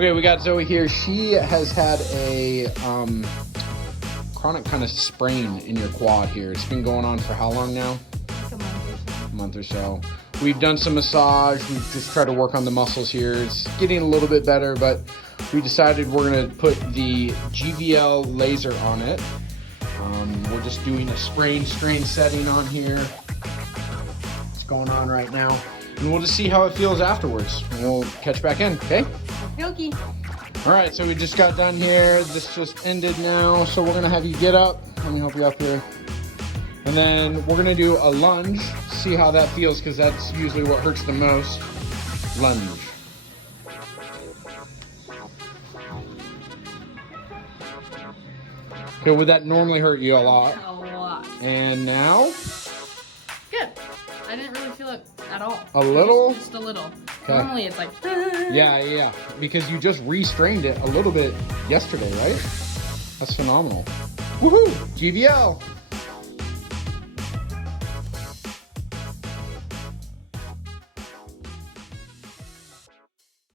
Okay, we got Zoe here. She has had a chronic kind of sprain in your quad here. It's been going on for how long now? Like a month or so. Month or so. We've done some massage. We've just tried to work on the muscles here. It's getting a little bit better, but we decided we're gonna put the GVL Laser on it. We're just doing a sprain strain setting on here. It's going on right now. And we'll just see how it feels afterwards. And we'll catch back in, okay? Yoki. All right, so we just got done here. This just ended now. So we're gonna have you get up. Let me help you up here. And then we're gonna do a lunge. See how that feels, because that's usually what hurts the most. Lunge. Okay, would that normally hurt you a lot? A lot. And now? Good. I didn't really feel it at all. A little? Just a little. Okay. Normally it's like... Yeah. Because you just restrained it a little bit yesterday, right? That's phenomenal. Woohoo! GVL!